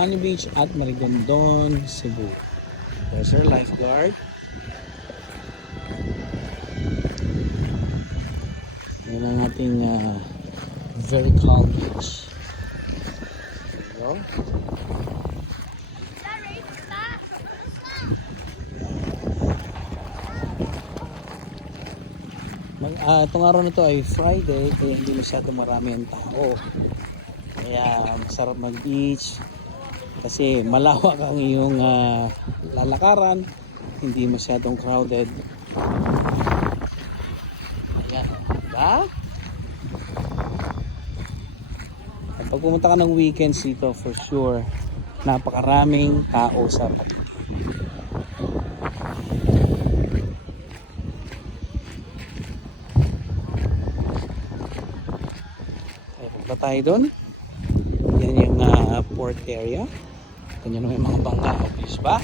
Albani Beach at Marigondon, Cebu. There's our lifeguard. Yan ang ating very calm beach. There you go. Itong araw na to ay Friday, kaya hindi masyado marami ang tao. Kaya masarap mag beach kasi malawak ang iyong lalakaran, hindi masyadong crowded. Ayan, diba? At pag pumunta ka ng weekends dito, for sure napakaraming tao sa paligid. Punta tayo doon. Yan yung port area. Ganyan may mga bangka. Obvious ba?